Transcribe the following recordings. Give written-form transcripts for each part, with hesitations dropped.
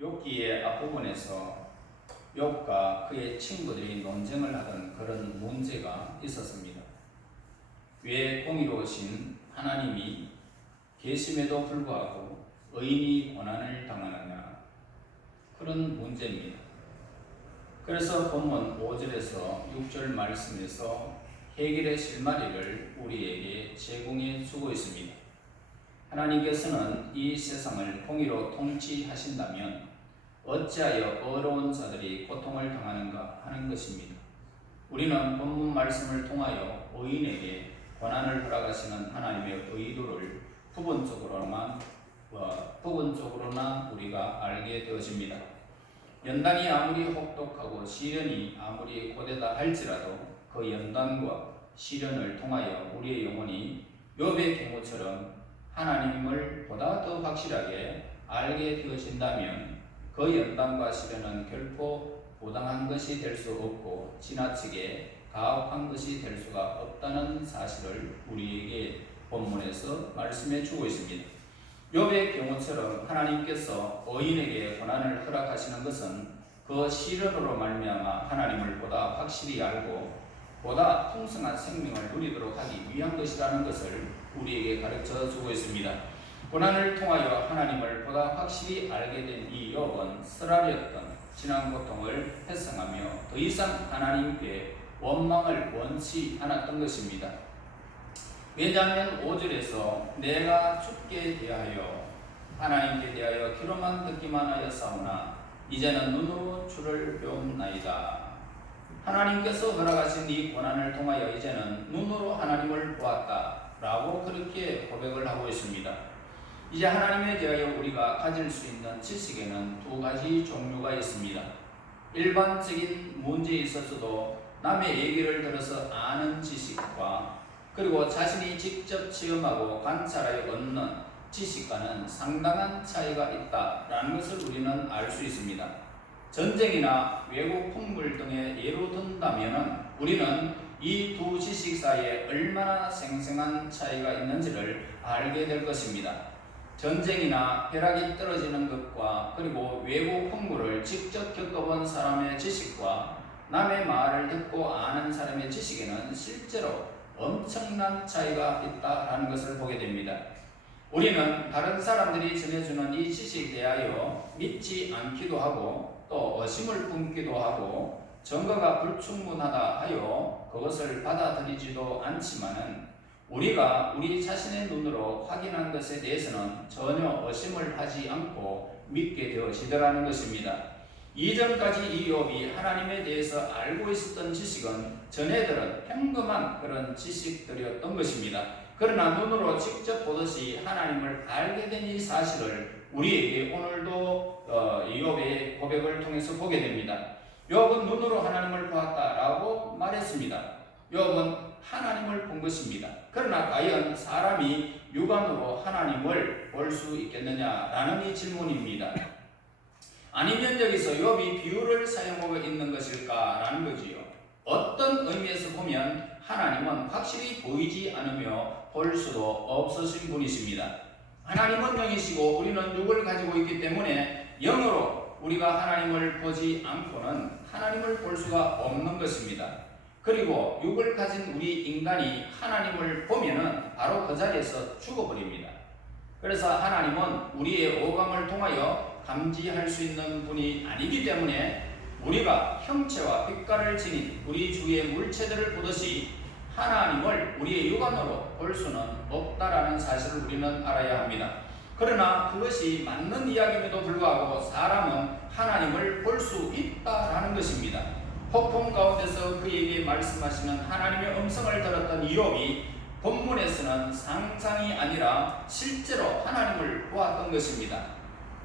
욥기의 앞부분에서 욥과 그의 친구들이 논쟁을 하던 그런 문제가 있었습니다. 왜 공의로우신 하나님이 계심에도 불구하고 의인이 고난을 당하느냐, 그런 문제입니다. 그래서 본문 5절에서 6절 말씀에서 해결의 실마리를 우리에게 제공해 주고 있습니다. 하나님께서는 이 세상을 공의로 통치하신다면 어찌하여 어려운 자들이 고통을 당하는가 하는 것입니다. 우리는 본문 말씀을 통하여 의인에게 고난을 허락하시는 하나님의 의도를 부분적으로나 우리가 알게 되어집니다. 연단이 아무리 혹독하고 시련이 아무리 고되다 할지라도 그 연단과 시련을 통하여 우리의 영혼이 욥의 경우처럼 하나님을 보다 더 확실하게 알게 되어진다면 그 연단과 시련은 결코 부당한 것이 될 수 없고 지나치게 가혹한 것이 될 수가 없다는 사실을 우리에게 본문에서 말씀해 주고 있습니다. 욥의 경우처럼 하나님께서 의인에게 고난을 허락하시는 것은 그 시련으로 말미암아 하나님을 보다 확실히 알고 보다 풍성한 생명을 누리도록 하기 위한 것이라는 것을 우리에게 가르쳐 주고 있습니다. 고난을 통하여 하나님을 보다 확실히 알게 된 이 욥은 쓰라렸던 지난 고통을 회상하며 더 이상 하나님께 원망을 원치 않았던 것입니다. 왜냐하면 5절에서 내가 주께 대하여 하나님께 대하여 귀로만 듣기만 하였사오나 이제는 눈으로 주를 배움나이다. 하나님께서 허락하신 이 고난을 통하여 이제는 눈으로 하나님을 보았다 라고 그렇게 고백을 하고 있습니다. 이제 하나님에 대하여 우리가 가질 수 있는 지식에는 두 가지 종류가 있습니다. 일반적인 문제에 있어서도 남의 얘기를 들어서 아는 지식과 그리고 자신이 직접 체험하고 관찰하여 얻는 지식과는 상당한 차이가 있다라는 것을 우리는 알 수 있습니다. 전쟁이나 외국 풍물 등의 예로 든다면 우리는 이 두 지식 사이에 얼마나 생생한 차이가 있는지를 알게 될 것입니다. 전쟁이나 벼락이 떨어지는 것과 그리고 외국 풍물을 직접 겪어본 사람의 지식과 남의 말을 듣고 아는 사람의 지식에는 실제로 엄청난 차이가 있다라는 것을 보게 됩니다. 우리는 다른 사람들이 전해주는 이 지식에 대하여 믿지 않기도 하고 또 의심을 품기도 하고 증거가 불충분하다 하여 그것을 받아들이지도 않지만은 우리가 우리 자신의 눈으로 확인한 것에 대해서는 전혀 의심을 하지 않고 믿게 되어지더라는 것입니다. 이전까지 이 욥이 하나님에 대해서 알고 있었던 지식은 전해들은 평범한 그런 지식들이었던 것입니다. 그러나 눈으로 직접 보듯이 하나님을 알게 된 이 사실을 우리에게 오늘도 욥의 고백을 통해서 보게 됩니다. 욥은 눈으로 하나님을 보았다라고 말했습니다. 욥은 하나님을 본 것입니다. 그러나 과연 사람이 육안으로 하나님을 볼 수 있겠느냐라는 이 질문입니다. 아니면 여기서 욥이 비유를 사용하고 있는 것일까라는 거지요. 어떤 의미에서 보면 하나님은 확실히 보이지 않으며 볼 수도 없으신 분이십니다. 하나님은 영이시고 우리는 육을 가지고 있기 때문에 영으로 우리가 하나님을 보지 않고는 하나님을 볼 수가 없는 것입니다. 그리고 육을 가진 우리 인간이 하나님을 보면은 바로 그 자리에서 죽어버립니다. 그래서 하나님은 우리의 오감을 통하여 감지할 수 있는 분이 아니기 때문에 우리가 형체와 빛깔을 지닌 우리 주위의 물체들을 보듯이 하나님을 우리의 육안으로 볼 수는 없다라는 사실을 우리는 알아야 합니다. 그러나 그것이 맞는 이야기임에도 불구하고 사람은 하나님을 볼 수 있다라는 것입니다. 폭풍 가운데서 그에게 말씀하시는 하나님의 음성을 들었던 욥이 본문에서는 상상이 아니라 실제로 하나님을 보았던 것입니다.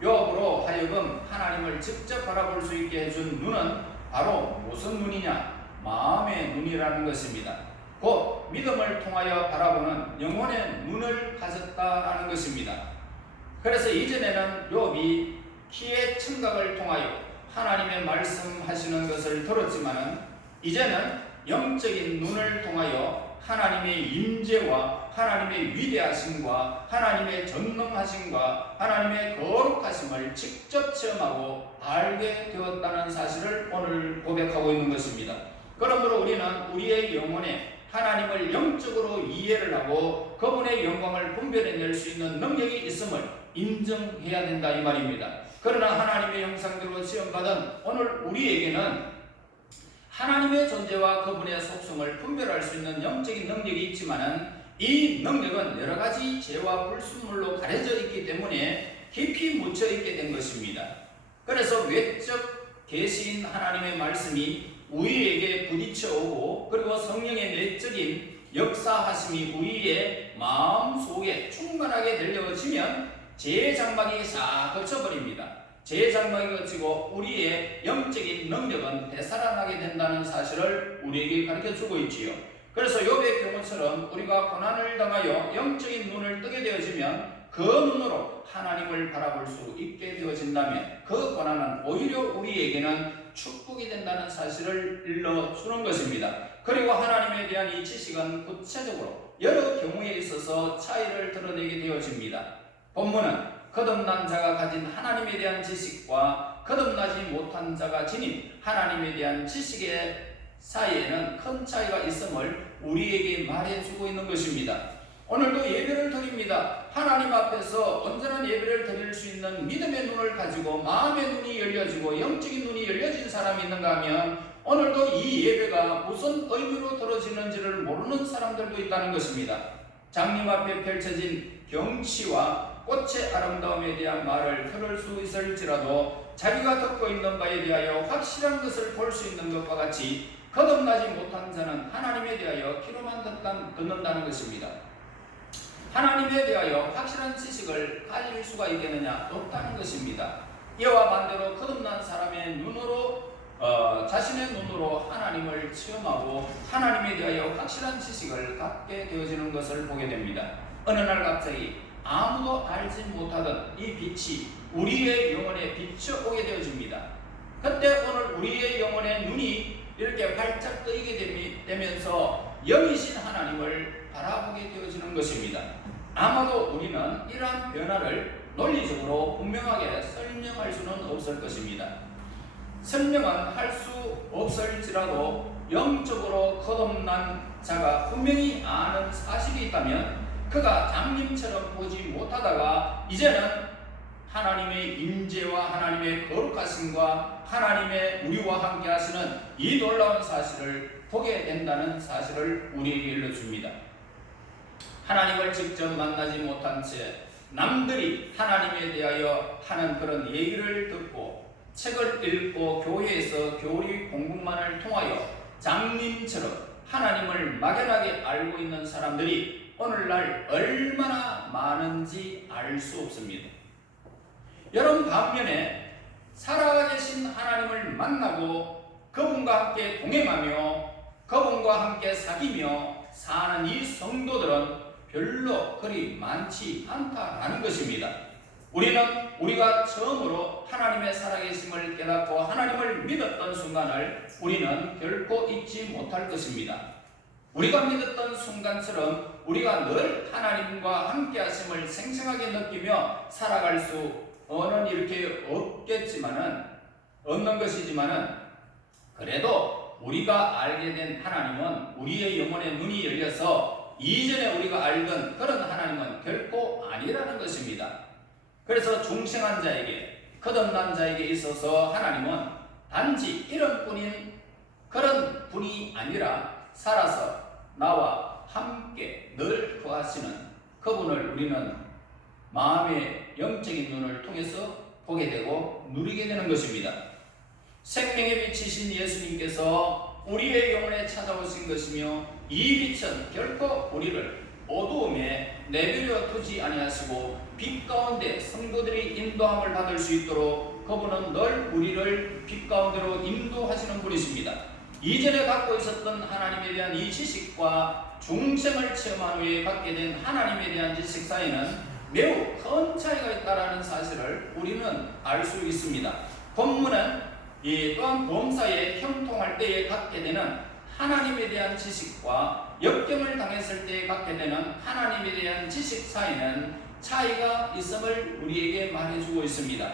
욥으로 하여금 하나님을 직접 바라볼 수 있게 해준 눈은 바로 무슨 눈이냐? 마음의 눈이라는 것입니다. 곧 믿음을 통하여 바라보는 영혼의 눈을 가졌다라는 것입니다. 그래서 이전에는 욥이 키의 청각을 통하여 하나님의 말씀하시는 것을 들었지만은 이제는 영적인 눈을 통하여 하나님의 임재와 하나님의 위대하심과 하나님의 전능하심과 하나님의 거룩하심을 직접 체험하고 알게 되었다는 사실을 오늘 고백하고 있는 것입니다. 그러므로 우리는 우리의 영혼에 하나님을 영적으로 이해를 하고 그분의 영광을 분별해낼 수 있는 능력이 있음을 인정해야 된다 이 말입니다. 그러나 하나님의 형상대로 지음받은 오늘 우리에게는 하나님의 존재와 그분의 속성을 분별할 수 있는 영적인 능력이 있지만은 이 능력은 여러 가지 죄와 불순물로 가려져 있기 때문에 깊이 묻혀 있게 된 것입니다. 그래서 외적 계시인 하나님의 말씀이 우리에게 부딪혀 오고 그리고 성령의 내적인 역사하심이 우리의 마음속에 충만하게 들려지면 죄의 장막이 싹 거쳐버립니다. 죄의 장막이 거치고 우리의 영적인 능력은 되살아나게 된다는 사실을 우리에게 가르쳐주고 있지요. 그래서 욥의 경우처럼 우리가 고난을 당하여 영적인 눈을 뜨게 되어지면 그 눈으로 하나님을 바라볼 수 있게 되어진다면 그 고난은 오히려 우리에게는 축복이 된다는 사실을 일러주는 것입니다. 그리고 하나님에 대한 이 지식은 구체적으로 여러 경우에 있어서 차이를 드러내게 되어집니다. 본문은 거듭난 자가 가진 하나님에 대한 지식과 거듭나지 못한 자가 지닌 하나님에 대한 지식의 사이에는 큰 차이가 있음을 우리에게 말해주고 있는 것입니다. 오늘도 예배를 드립니다. 하나님 앞에서 온전한 예배를 드릴 수 있는 믿음의 눈을 가지고 마음의 눈이 열려지고 영적인 눈이 열려진 사람이 있는가 하면 오늘도 이 예배가 무슨 의미로 들어지는지를 모르는 사람들도 있다는 것입니다. 장님 앞에 펼쳐진 경치와 꽃의 아름다움에 대한 말을 들을 수 있을지라도 자기가 듣고 있는 바에 대하여 확실한 것을 볼 수 있는 것과 같이 거듭나지 못한 자는 하나님에 대하여 귀로만 듣는다는 것입니다. 하나님에 대하여 확실한 지식을 가질 수가 있겠느냐? 없다는 것입니다. 이와 반대로 거듭난 사람의 눈으로 자신의 눈으로 하나님을 체험하고 하나님에 대하여 확실한 지식을 갖게 되어지는 것을 보게 됩니다. 어느 날 갑자기 아무도 알지 못하던 이 빛이 우리의 영혼에 비춰오게 되어집니다. 그때 오늘 우리의 영혼의 눈이 이렇게 활짝 뜨이게 되면서 영이신 하나님을 바라보게 되어지는 것입니다. 아마도 우리는 이러한 변화를 논리적으로 분명하게 설명할 수는 없을 것입니다. 설명은 할 수 없을지라도 영적으로 거듭난 자가 분명히 아는 사실이 있다면 그가 장님처럼 보지 못하다가 이제는 하나님의 임재와 하나님의 거룩하심과 하나님의 우리와 함께 하시는 이 놀라운 사실을 보게 된다는 사실을 우리에게 일러줍니다. 하나님을 직접 만나지 못한 채 남들이 하나님에 대하여 하는 그런 얘기를 듣고 책을 읽고 교회에서 교리 공부만을 통하여 장님처럼 하나님을 막연하게 알고 있는 사람들이 오늘날 얼마나 많은지 알 수 없습니다. 여러분 반면에 살아계신 하나님을 만나고 그분과 함께 동행하며 그분과 함께 사귀며 사는 이 성도들은 별로 그리 많지 않다라는 것입니다. 우리는 우리가 처음으로 하나님의 살아계심을 깨닫고 하나님을 믿었던 순간을 우리는 결코 잊지 못할 것입니다. 우리가 믿었던 순간처럼 우리가 늘 하나님과 함께 하심을 생생하게 느끼며 살아갈 수 이렇게 없는 것이지만은 그래도 우리가 알게 된 하나님은 우리의 영혼의 눈이 열려서 이전에 우리가 알던 그런 하나님은 결코 아니라는 것입니다. 그래서 중생한 자에게 거듭난 자에게 있어서 하나님은 단지 이런 뿐인 그런 분이 아니라 살아서 나와 함께 늘 거하시는 그분을 우리는 마음의 영적인 눈을 통해서 보게 되고 누리게 되는 것입니다. 생명의 빛이신 예수님께서 우리의 영혼에 찾아오신 것이며 이 빛은 결코 우리를 어두움에 내버려 두지 아니하시고 빛 가운데 성도들이 인도함을 받을 수 있도록 그분은 늘 우리를 빛 가운데로 인도하시는 분이십니다. 이전에 갖고 있었던 하나님에 대한 이 지식과 중생을 체험한 후에 갖게 된 하나님에 대한 지식 사이는 매우 큰 차이가 있다는 사실을 우리는 알 수 있습니다. 본문은 또한 범사에 형통할 때에 갖게 되는 하나님에 대한 지식과 역경을 당했을 때 갖게 되는 하나님에 대한 지식 사이는 차이가 있음을 우리에게 말해주고 있습니다.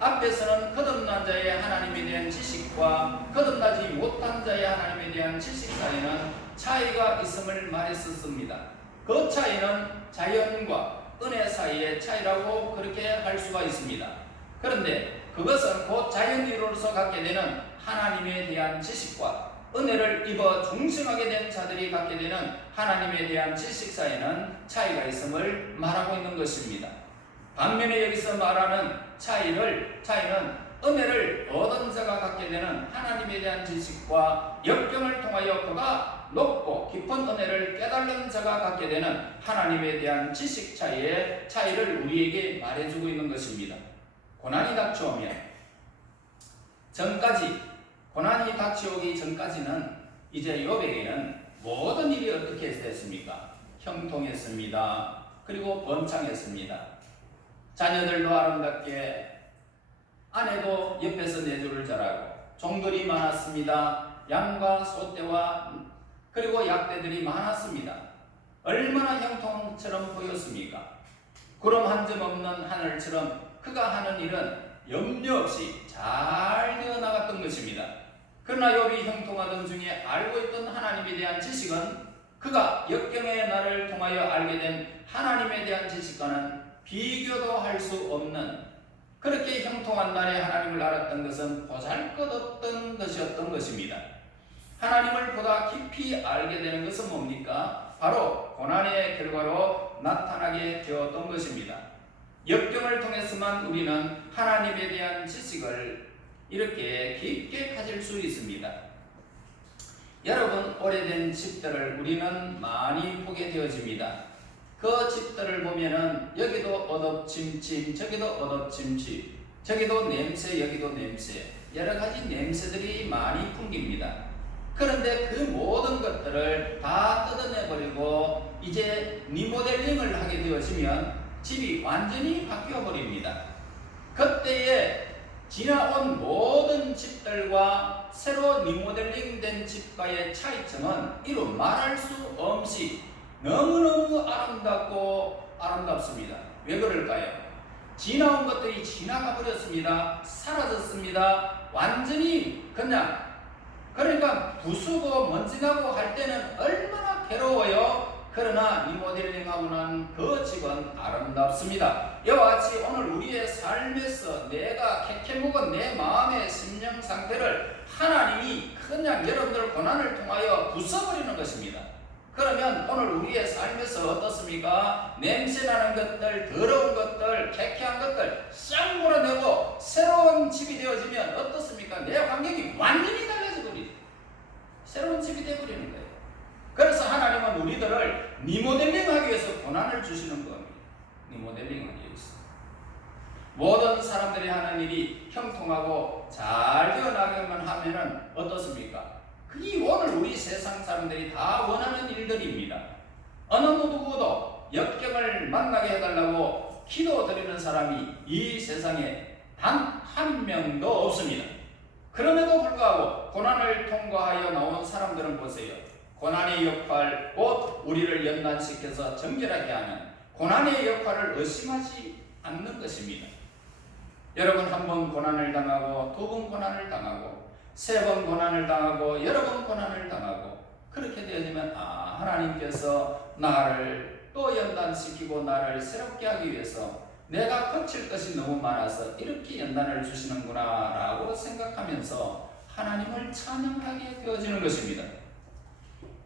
앞에서는 거듭난 자의 하나님에 대한 지식과 거듭나지 못한 자의 하나님에 대한 지식 사이는 차이가 있음을 말했었습니다. 그 차이는 자연과 은혜 사이의 차이라고 그렇게 할 수가 있습니다. 그런데 그것은 곧 자연이로서 갖게 되는 하나님에 대한 지식과 은혜를 입어 중생하게 된 자들이 갖게 되는 하나님에 대한 지식 사이는 차이가 있음을 말하고 있는 것입니다. 반면에 여기서 말하는 차이는 은혜를 얻은 자가 갖게 되는 하나님에 대한 지식과 역경을 통하여 그가 높고 깊은 은혜를 깨달은 자가 갖게 되는 하나님에 대한 지식 차이의 차이를 우리에게 말해주고 있는 것입니다. 고난이 닥쳐오면 고난이 닥쳐오기 전까지는 이제 욥에게는 모든 일이 어떻게 됐습니까? 형통했습니다. 그리고 번창했습니다. 자녀들도 아름답게, 아내도 옆에서 내조를 잘하고, 종들이 많았습니다. 양과 소떼와 그리고 약대들이 많았습니다. 얼마나 형통처럼 보였습니까? 구름 한 점 없는 하늘처럼 그가 하는 일은 염려 없이 잘 되어 나갔던 것입니다. 그러나 욥이 형통하던 중에 알고 있던 하나님에 대한 지식은 그가 역경의 날을 통하여 알게 된 하나님에 대한 지식과는 비교도 할 수 없는, 그렇게 형통한 날에 하나님을 알았던 것은 보잘것없던 것이었던 것입니다. 하나님을 보다 깊이 알게 되는 것은 뭡니까? 바로 고난의 결과로 나타나게 되었던 것입니다. 역경을 통해서만 우리는 하나님에 대한 지식을 이렇게 깊게 가질 수 있습니다. 여러분, 오래된 집들을 우리는 많이 보게 되어집니다. 그 집들을 보면은 여기도 어둡침침, 저기도 어둡침침, 저기도 냄새, 여기도 냄새, 여러 가지 냄새들이 많이 풍깁니다. 그런데 그 모든 것들을 다 뜯어내버리고 이제 리모델링을 하게 되어지면 집이 완전히 바뀌어 버립니다. 그때에 지나온 모든 집들과 새로 리모델링된 집과의 차이점은 이루 말할 수 없이 너무너무 아름답습니다. 왜 그럴까요? 지나온 것들이 지나가 버렸습니다. 사라졌습니다. 완전히 그러니까 부수고 먼지나고 할 때는 얼마나 괴로워요. 그러나 리모델링하고 난 그 집은 아름답습니다. 이와 같이 오늘 우리의 삶에서 내가 캐캐묵은 내 마음의 심령 상태를 하나님이 그냥 여러분들 고난을 통하여 부숴버리는 것입니다. 그러면 오늘 우리의 삶에서 어떻습니까? 냄새나는 것들, 더러운 것들, 캐캐한 것들 싹 몰아내고 새로운 집이 되어지면 어떻습니까? 내 환경이 완전히 달라져 버리죠. 새로운 집이 되어버리는 거예요. 그래서 하나님은 우리들을 리모델링하기 위해서 고난을 주시는 겁니다. 리모델링하기 위해서. 모든 사람들이 하는 일이 형통하고 잘 되어나가기만 하면은 어떻습니까? 그게 오늘 우리 세상 사람들이 다 원하는 일들입니다. 어느 누구도 역경을 만나게 해달라고 기도드리는 사람이 이 세상에 단 한 명도 없습니다. 그럼에도 불구하고 고난을 통과하여 나온 사람들은 보세요. 고난의 역할, 곧 우리를 연단시켜서 정결하게 하는 고난의 역할을 의심하지 않는 것입니다. 여러분, 한 번 고난을 당하고, 두 번 고난을 당하고, 세 번 고난을 당하고, 여러 번 고난을 당하고, 그렇게 되어지면 하나님께서 나를 또 연단시키고 나를 새롭게 하기 위해서 내가 거칠 것이 너무 많아서 이렇게 연단을 주시는구나 라고 생각하면서 하나님을 찬양하게 되어지는 것입니다.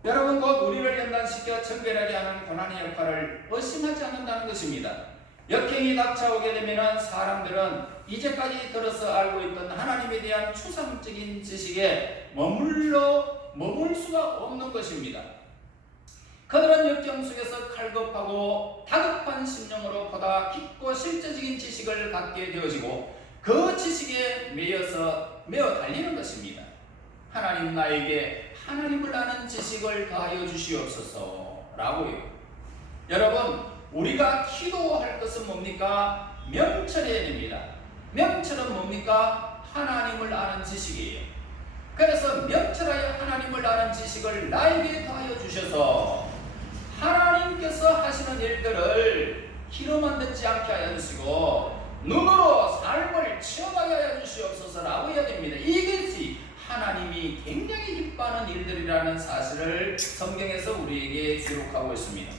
여러분, 곧 우리를 연단시켜 정결하게 하는 고난의 역할을 의심하지 않는다는 것입니다. 역경이 닥쳐오게 되면 사람들은 이제까지 들어서 알고 있던 하나님에 대한 추상적인 지식에 머물 수가 없는 것입니다. 그들은 역경 속에서 갈급하고 다급한 심령으로 보다 깊고 실제적인 지식을 갖게 되어지고 그 지식에 매어 달리는 것입니다. 하나님, 나에게 하나님을 아는 지식을 더하여 주시옵소서 라고요. 여러분, 우리가 기도할 것은 뭡니까? 명철해야 됩니다. 명철은 뭡니까? 하나님을 아는 지식이에요. 그래서 명철하여 하나님을 아는 지식을 나에게 더하여 주셔서 하나님께서 하시는 일들을 귀로만 듣지 않게 하여 주시고 눈으로 삶을 체험하게 하여 주시옵소서라고 해야 됩니다. 이것이 하나님이 굉장히 기뻐하는 일들이라는 사실을 성경에서 우리에게 기록하고 있습니다.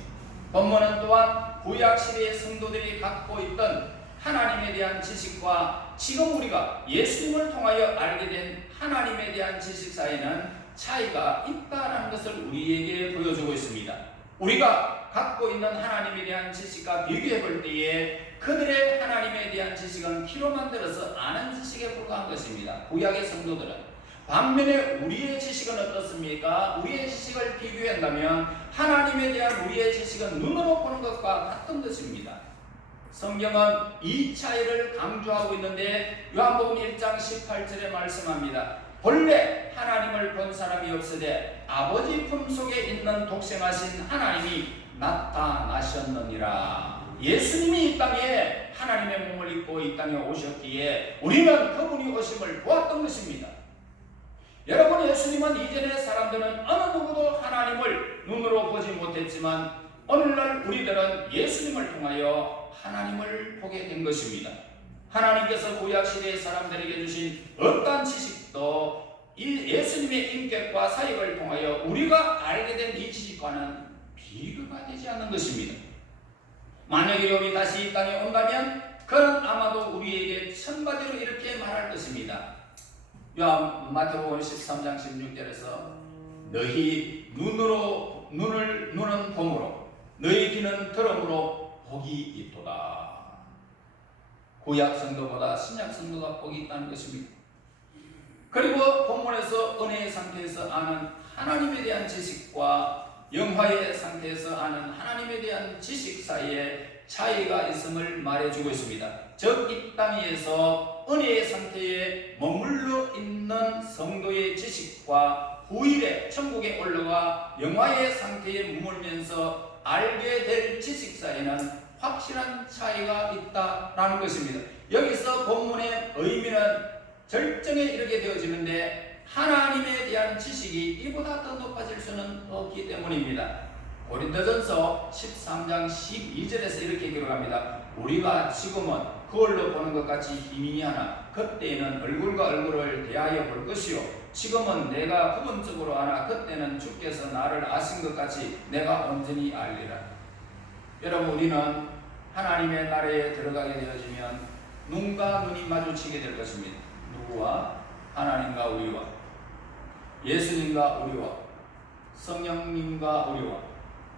본문은 또한 구약 시대의 성도들이 갖고 있던 하나님에 대한 지식과 지금 우리가 예수님을 통하여 알게 된 하나님에 대한 지식 사이에는 차이가 있다는 것을 우리에게 보여주고 있습니다. 우리가 갖고 있는 하나님에 대한 지식과 비교해 볼 때에 그들의 하나님에 대한 지식은 귀로만 들어서 아는 지식에 불과한 것입니다. 구약의 성도들은. 반면에 우리의 지식은 어떻습니까? 우리의 지식을 비교한다면 하나님에 대한 우리의 지식은 눈으로 보는 것과 같은 것입니다. 성경은 이 차이를 강조하고 있는데 요한복음 1장 18절에 말씀합니다. 본래 하나님을 본 사람이 없으되 아버지 품속에 있는 독생하신 하나님이 나타나셨느니라. 예수님이 이 땅에 하나님의 몸을 입고 이 땅에 오셨기에 우리는 그분이 오심을 보았던 것입니다. 여러분, 예수님은 이전의 사람들은 어느 누구도 하나님을 눈으로 보지 못했지만 오늘날 우리들은 예수님을 통하여 하나님을 보게 된 것입니다. 하나님께서 구약시대의 사람들에게 주신 어떠한 지식도 이 예수님의 인격과 사역을 통하여 우리가 알게 된 이 지식과는 비교가 되지 않는 것입니다. 만약에 욥이 다시 이 땅에 온다면 그는 아마도 우리에게 천마디로 이렇게 말할 것입니다. 마태복음 13장 16절에서 너희 눈은 봄으로 너희 귀는 들음으로 복이 있도다. 구약 성도보다 신약 성도가 복이 있다는 것입니다. 그리고 본문에서 은혜의 상태에서 아는 하나님에 대한 지식과 영화의 상태에서 아는 하나님에 대한 지식 사이에 차이가 있음을 말해주고 있습니다. 즉 이 땅 위에서 은혜의 상태에 머물러 있는 성도의 지식과 후일에 천국에 올라가 영화의 상태에 머물면서 알게 될 지식 사이에는 확실한 차이가 있다라는 것입니다. 여기서 본문의 의미는 절정에 이르게 되어지는데 하나님에 대한 지식이 이보다 더 높아질 수는 없기 때문입니다. 고린도전서 13장 12절에서 이렇게 기록합니다. 우리가 지금은 거울로 보는 것 같이 희미히 하나 그때에는 얼굴과 얼굴을 대하여 볼 것이요 지금은 내가 부분적으로 아나 그때는 주께서 나를 아신 것 같이 내가 온전히 알리라. 여러분, 우리는 하나님의 나라에 들어가게 되어지면 눈과 눈이 마주치게 될 것입니다. 누구와? 하나님과 우리와, 예수님과 우리와, 성령님과 우리와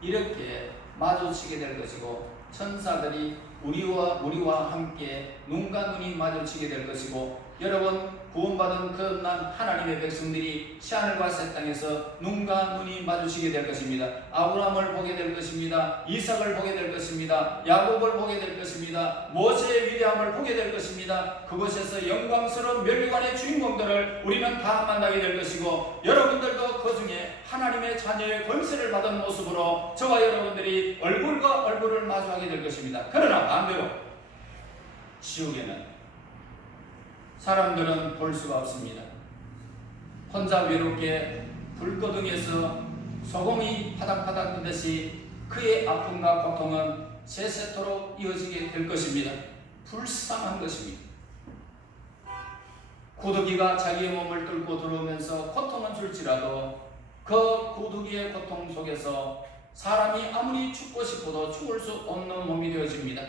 이렇게 마주치게 될 것이고 천사들이 우리와 함께 눈과 눈이 마주치게 될 것이고 여러분, 구원받은 그 하나님의 백성들이 새하늘과 새 땅에서 눈과 눈이 마주치게 될 것입니다. 아브라함을 보게 될 것입니다. 이삭을 보게 될 것입니다. 야곱을 보게 될 것입니다. 모세의 위대함을 보게 될 것입니다. 그곳에서 영광스러운 멸류관의 주인공들을 우리는 다 만나게 될 것이고 여러분들도 그 중에 하나님의 자녀의 권세를 받은 모습으로 저와 여러분들이 얼굴과 얼굴을 마주하게 될 것입니다. 그러나 반대로 지옥에는 사람들은 볼 수가 없습니다. 혼자 외롭게 불거둥에서 소금이 파닥파닥 뜨듯이 그의 아픔과 고통은 세세토록 이어지게 될 것입니다. 불쌍한 것입니다. 고두기가 자기의 몸을 뚫고 들어오면서 고통은 줄지라도 그 고두기의 고통 속에서 사람이 아무리 죽고 싶어도 죽을 수 없는 몸이 되어집니다.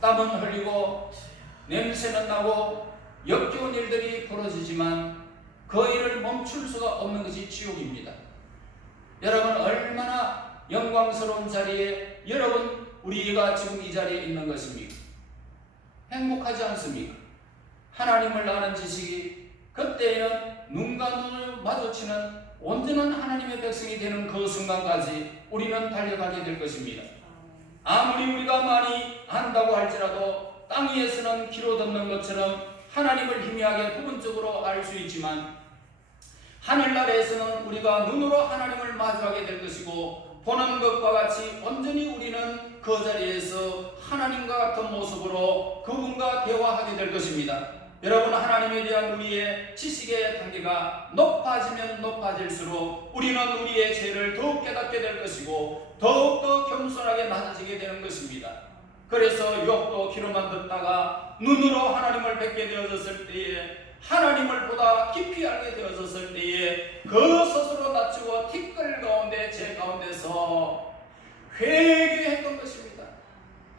땀은 흘리고 냄새는 나고 역겨운 일들이 벌어지지만 그 일을 멈출 수가 없는 것이 지옥입니다. 여러분, 얼마나 영광스러운 자리에 여러분 우리가 지금 이 자리에 있는 것입니까? 행복하지 않습니까? 하나님을 아는 지식이 그때에는 눈과 눈을 마주치는 온전한 하나님의 백성이 되는 그 순간까지 우리는 달려가게 될 것입니다. 아무리 우리가 많이 안다고 할지라도 땅 위에서는 귀로 듣는 것처럼 하나님을 희미하게 부분적으로 알 수 있지만 하늘나라에서는 우리가 눈으로 하나님을 마주하게 될 것이고 보는 것과 같이 온전히 우리는 그 자리에서 하나님과 같은 모습으로 그분과 대화하게 될 것입니다. 여러분, 하나님에 대한 우리의 지식의 단계가 높아지면 높아질수록 우리는 우리의 죄를 더욱 깨닫게 될 것이고 더욱더 겸손하게 낮아지게 되는 것입니다. 그래서 욥도 귀로만 듣다가 눈으로 하나님을 뵙게 되어졌을 때에, 하나님을 보다 깊이 알게 되어졌을 때에 그 스스로 낮추고 티끌 가운데 제 가운데서 회개했던 것입니다.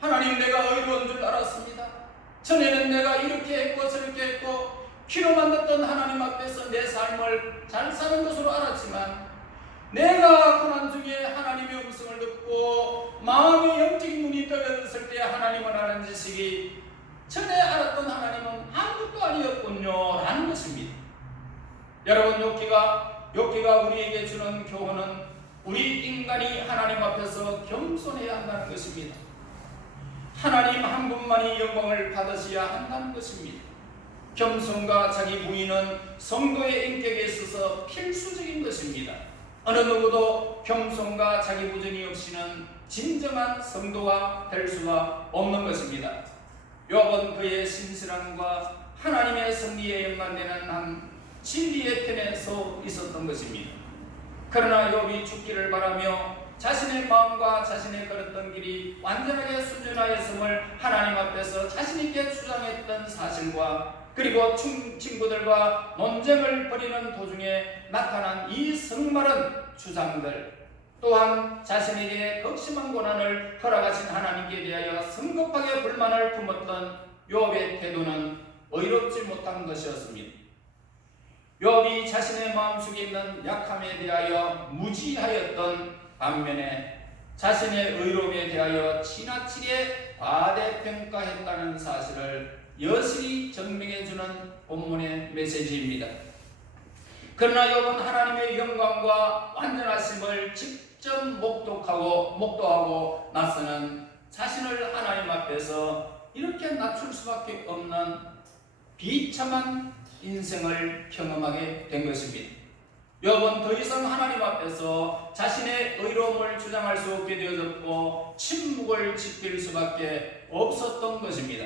하나님, 내가 의로운 줄 알았습니다. 전에는 내가 이렇게 했고 저렇게 했고 귀로만 듣던 하나님 앞에서 내 삶을 잘 사는 것으로 알았지만, 내가 고난 중에 하나님의 음성을 듣고 마음의 영적인 눈이 떠졌을 때 하나님을 아는 지식이 전에 알았던 하나님은 아무것도 아니었군요 라는 것입니다. 여러분, 욥기가 우리에게 주는 교훈은 우리 인간이 하나님 앞에서 겸손해야 한다는 것입니다. 하나님 한 분만이 영광을 받으셔야 한다는 것입니다. 겸손과 자기 부인은 성도의 인격에 있어서 필수적인 것입니다. 어느 누구도 겸손과 자기 부정이 없이는 진정한 성도가 될 수가 없는 것입니다. 욥은 그의 신실함과 하나님의 섭리에 연관되는 한 진리의 편에 서 있었던 것입니다. 그러나 욥이 죽기를 바라며 자신의 마음과 자신의 걸었던 길이 완전하게 순전하였음을 하나님 앞에서 자신있게 주장했던 사실과, 그리고 친구들과 논쟁을 벌이는 도중에 나타난 이 성마른 주장들, 또한 자신에게 극심한 고난을 허락하신 하나님께 대하여 성급하게 불만을 품었던 욥의 태도는 의롭지 못한 것이었습니다. 욥이 자신의 마음속에 있는 약함에 대하여 무지하였던 반면에 자신의 의로움에 대하여 지나치게 과대평가했다는 사실을 여실히 증명해주는 본문의 메시지입니다. 그러나 욥은 하나님의 영광과 완전하심을 직접 목도하고 나서는 자신을 하나님 앞에서 이렇게 낮출 수밖에 없는 비참한 인생을 경험하게 된 것입니다. 욥은 더 이상 하나님 앞에서 자신의 의로움을 주장할 수 없게 되어졌고 침묵을 지킬 수밖에 없었던 것입니다.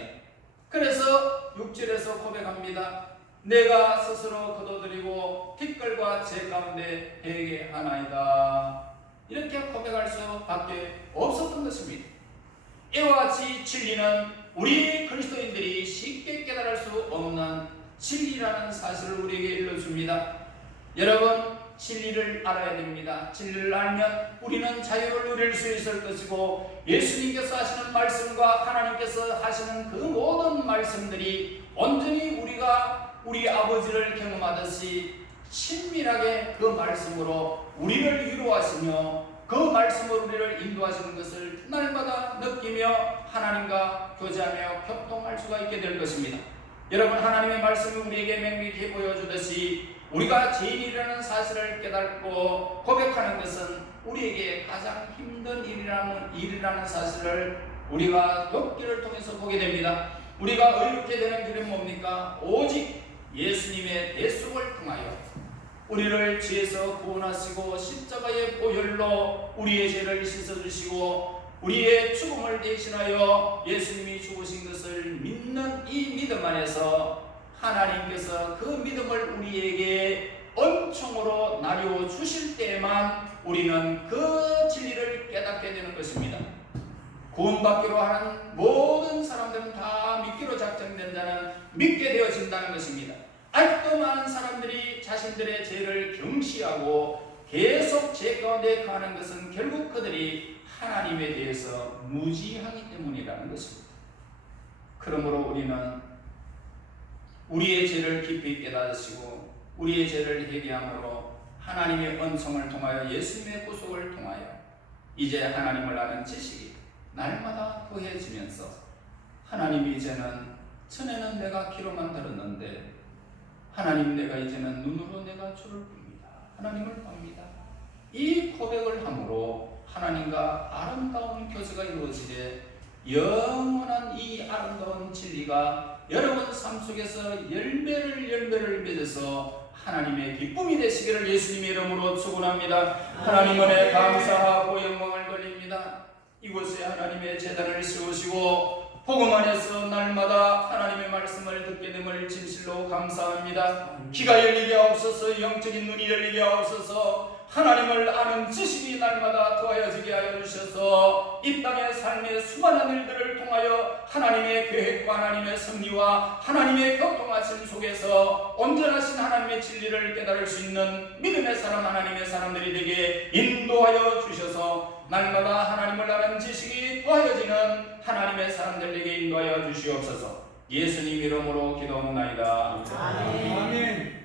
그래서 6절에서 고백합니다. 내가 스스로 거둬들이고 티끌과 제 가운데 회개하나이다. 이렇게 고백할 수밖에 없었던 것입니다. 이와 같이 진리는 우리 그리스도인들이 쉽게 깨달을 수 없는 진리라는 사실을 우리에게 일러줍니다. 여러분, 진리를 알아야 됩니다. 진리를 알면 우리는 자유를 누릴 수 있을 것이고, 예수님께서 하시는 말씀과 하나님께서 하시는 그 모든 말씀들이 온전히 우리가 우리 아버지를 경험하듯이 친밀하게 그 말씀으로 우리를 위로하시며 그 말씀으로 우리를 인도하시는 것을 날마다 느끼며 하나님과 교제하며 교통할 수가 있게 될 것입니다. 여러분, 하나님의 말씀이 우리에게 명백히 보여주듯이 우리가 죄인이라는 사실을 깨닫고 고백하는 것은 우리에게 가장 힘든 일이라는 사실을 우리가 욥기를 통해서 보게 됩니다. 우리가 의롭게 되는 길은 뭡니까? 오직 예수님의 대속을 통하여 우리를 죄에서 구원하시고 십자가의 보혈로 우리의 죄를 씻어주시고 우리의 죽음을 대신하여 예수님이 죽으신 것을 믿는 이 믿음 안에서 하나님께서 그 믿음을 우리에게 은총으로 나누어 주실 때에만 우리는 그 진리를 깨닫게 되는 것입니다. 구원받기로 하는 모든 사람들은 다 믿기로 작정된 자는 믿게 되어진다는 것입니다. 아직도 많은 사람들이 자신들의 죄를 경시하고 계속 죄 가운데 가는 것은 결국 그들이 하나님에 대해서 무지하기 때문이라는 것입니다. 그러므로 우리는 우리의 죄를 깊이 깨닫으시고 우리의 죄를 회개함으로 하나님의 은총을 통하여 예수님의 구속을 통하여 이제 하나님을 아는 지식이 날마다 더해지면서 하나님이 이제는 전에는 내가 귀로만 들었는데 하나님, 내가 이제는 눈으로 내가 주를 봅니다. 하나님을 봅니다. 이 고백을 함으로 하나님과 아름다운 교제가 이루어지되 영원한 이 아름다운 진리가 여러분 삶 속에서 열매를 맺어서 하나님의 기쁨이 되시기를 예수님의 이름으로 축원합니다. 하나님 은혜 감사하고 영광을 돌립니다. 이곳에 하나님의 제단을 세우시고 복음 안에서 날마다 하나님의 말씀을 듣게 됨을 진실로 감사합니다. 귀가 열리게 하옵소서. 영적인 눈이 열리게 하옵소서. 하나님을 아는 지식이 날마다 더하여지게 하여 주셔서 이 땅의 삶의 수많은 일들을 통하여 하나님의 계획과 하나님의 섭리와 하나님의 교통하심 속에서 온전하신 하나님의 진리를 깨달을 수 있는 믿음의 사람, 하나님의 사람들이 되게 인도하여 주셔서 날마다 하나님을 아는 지식이 더하여지는 하나님의 사람들에게 인도하여 주시옵소서. 예수님 이름으로 기도하옵나이다. 아멘. 아멘.